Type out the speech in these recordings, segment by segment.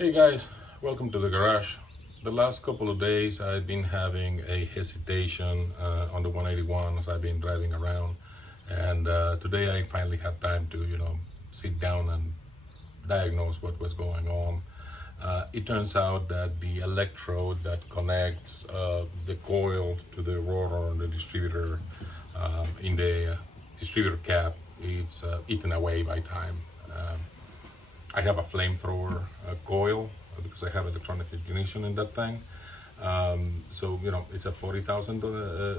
Hey guys, welcome to the garage. The last couple of days I've been having a hesitation on the 181 as I've been driving around, and today I finally had time to sit down and diagnose what was going on. It turns out that the electrode that connects the coil to the rotor and the distributor in the distributor cap, it's eaten away by time. I have a flamethrower coil because I have electronic ignition in that thing. So it's a 40,000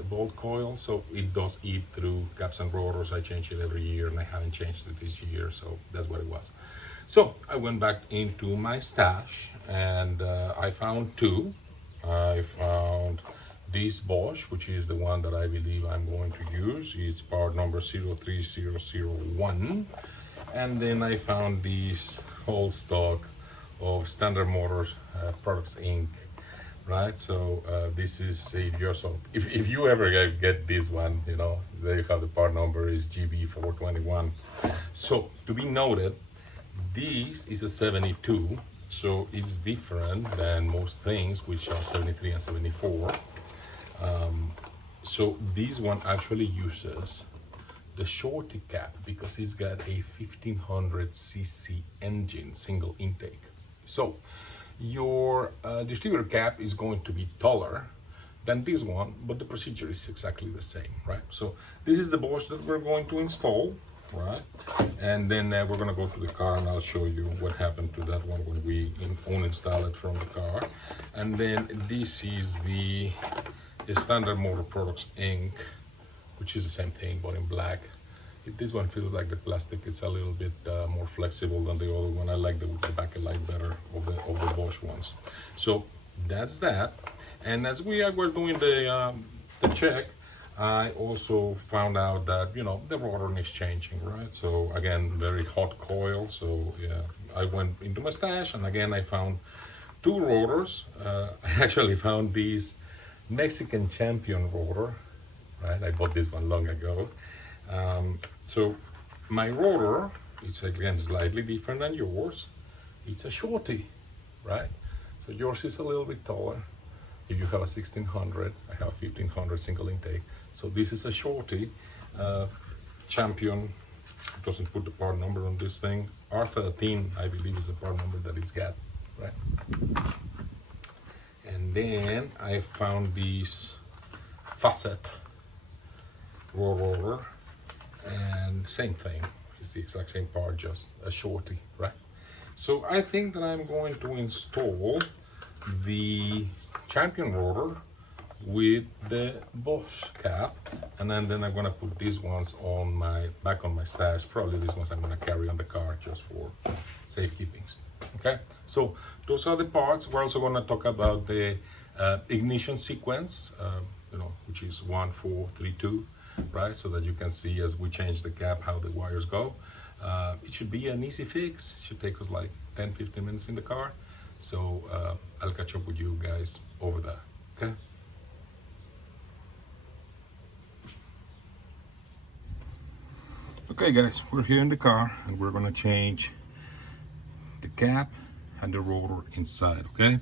volt coil, so it does eat through caps and rotors. I change it every year and I haven't changed it this year, so that's what it was. So I went back into my stash and I found two. I found this Bosch, which is the one that I believe I'm going to use. It's part number 03001. And then I found these whole stock of Standard Motors Products Inc. Right, so this is if you ever get this one, there you have the part number is GB421. So to be noted, this is a 72, so it's different than most things which are 73 and 74. So this one actually uses the Shorty cap because it's got a 1500 cc engine, single intake. So your distributor cap is going to be taller than this one, but the procedure is exactly the same, right? So this is the Bosch that we're going to install, right? And then we're gonna go to the car and I'll show you what happened to that one when we uninstall it from the car. And then this is the Standard Motor Products Inc., which is the same thing but in black. This one feels like the plastic. It's a little bit more flexible than the other one. I like the backlight better of the Bosch ones. So that's that. And as we were doing the check, I also found out that the rotor is changing, right? So again, very hot coil. So yeah, I went into my stash and again I found two rotors. I actually found these Mexican Champion rotor. Right, I bought this one long ago. So my rotor, it's again slightly different than yours. It's a Shorty, right? So yours is a little bit taller. If you have a 1600, I have a 1500 single intake. So this is a Shorty. Champion doesn't put the part number on this thing. R13, I believe, is the part number that it's got, right? And then I found these facet rotor, and same thing, it's the exact same part, just a Shorty, right? So I think that I'm going to install the Champion rotor with the Bosch cap, and then I'm gonna put these ones back on my stash. Probably these ones I'm gonna carry on the car just for safekeepings. Okay, so those are the parts. We're also gonna talk about the ignition sequence, which is 1, 4, 3, 2. Right, so that you can see as we change the cap how the wires go. It should be an easy fix. It should take us like 10-15 minutes in the car. So I'll catch up with you guys over there. Okay. Okay guys, we're here in the car and we're gonna change the cap and the rotor inside. Okay,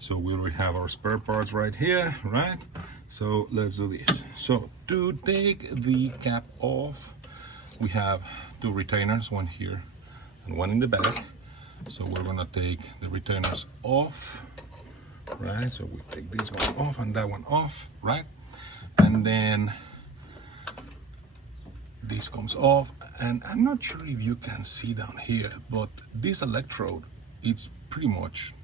so we already have our spare parts right here, right? So let's do this. So to take the cap off, we have two retainers, one here and one in the back. So we're gonna take the retainers off, right? So we take this one off and that one off, right? And then this comes off, and I'm not sure if you can see down here, but this electrode, it's pretty much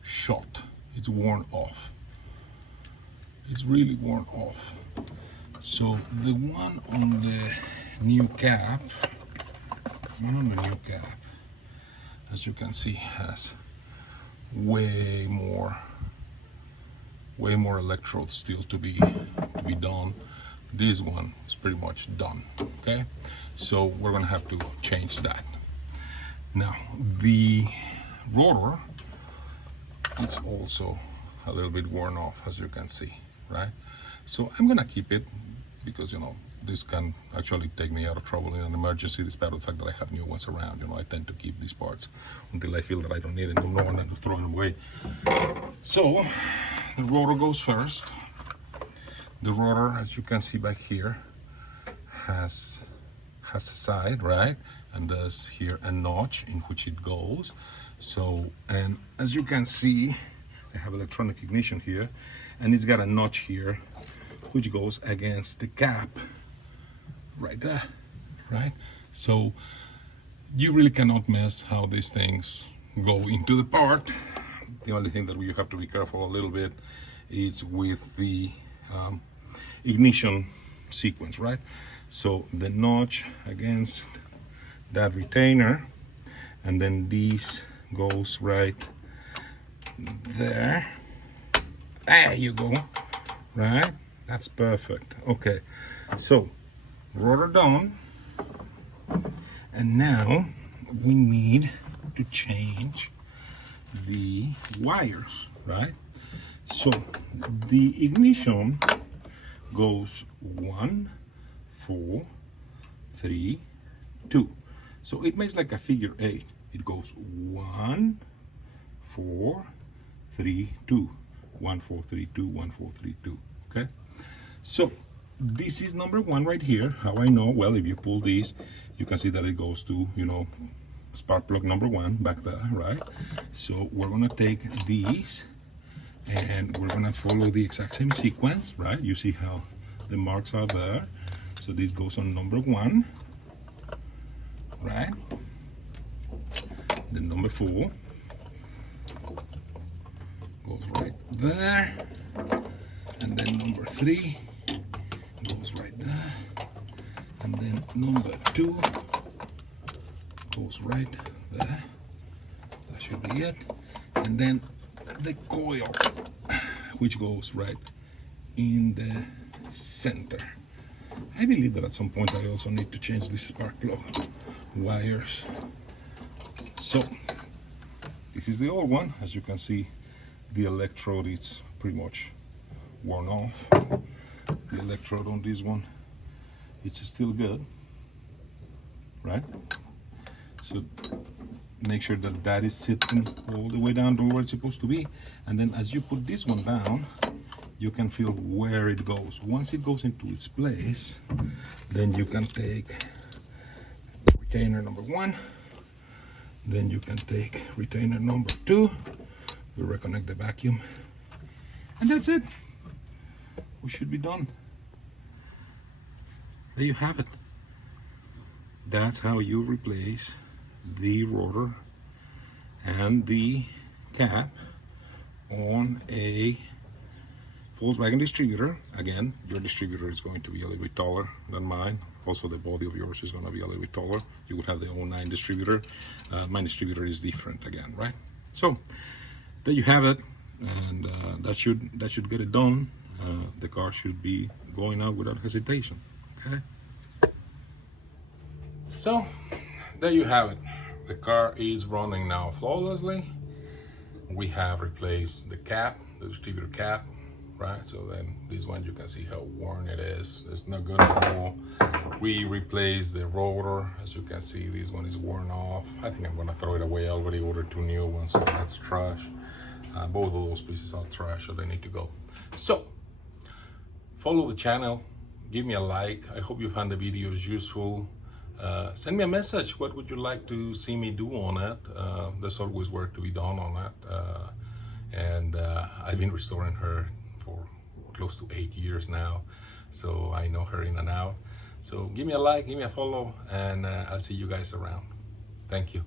shot. It's worn off. It's really worn off. So the one on the new cap, as you can see, has way more electrodes still to be done. This one is pretty much done. Okay, so we're gonna have to change that. Now the rotor, it's also a little bit worn off, as you can see, right? So I'm gonna keep it because this can actually take me out of trouble in an emergency, despite the fact that I have new ones around. I tend to keep these parts until I feel that I don't need them no more and to throw them away. So the rotor goes first. The rotor, as you can see back here, has a side, right? And there's here a notch in which it goes. So, and as you can see, I have electronic ignition here, and it's got a notch here which goes against the cap right there, right? So you really cannot miss how these things go into the part. The only thing that you have to be careful a little bit is with the ignition sequence, right? So the notch against that retainer, and then this goes right there. There you go, right? That's perfect. Okay, so rotor down, and now we need to change the wires, right? So the ignition goes 1, 4, 3, 2. So it makes like a figure 8. It goes 1, 4, 3, 2. 1, 4, 3, 2, 1, 4, 3, 2. Okay, so this is number 1 right here. How I know? Well, if you pull this, you can see that it goes to, spark plug number 1 back there, right? So we're gonna take these and we're gonna follow the exact same sequence, right? You see how the marks are there. So this goes on number 1, right? Then number 4 goes right there, and then number 3 goes right there, and then number 2 goes right there. That should be it. And then the coil, which goes right in the center. I believe that at some point I also need to change this spark plug wires. So this is the old one. As you can see, the electrode is pretty much worn off. The electrode on this one, it's still good, right? So make sure that that is sitting all the way down to where it's supposed to be, and then as you put this one down, you can feel where it goes. Once it goes into its place, then you can take retainer number 1, then you can take retainer number 2, we reconnect the vacuum, and that's it. We should be done. There you have it. That's how you replace the rotor and the cap on a Volkswagen distributor. Again, your distributor is going to be a little bit taller than mine. Also, the body of yours is going to be a little bit taller. You would have the 09 distributor. My distributor is different again, right? So there you have it, and that should get it done. The car should be going out without hesitation. Okay. So there you have it. The car is running now flawlessly. We have replaced the cap, the distributor cap, right? So then this one, you can see how worn it is. It's not good anymore. We replaced the rotor. As you can see, this one is worn off. I think I'm gonna throw it away. I already ordered 2 new ones, so that's trash. Both of those pieces are trash, so they need to go. So follow the channel, give me a like. I hope you found the videos useful. Send me a message. What would you like to see me do on it? There's always work to be done on it. I've been restoring her for close to 8 years now, so I know her in and out. So give me a like, give me a follow, and I'll see you guys around. Thank you.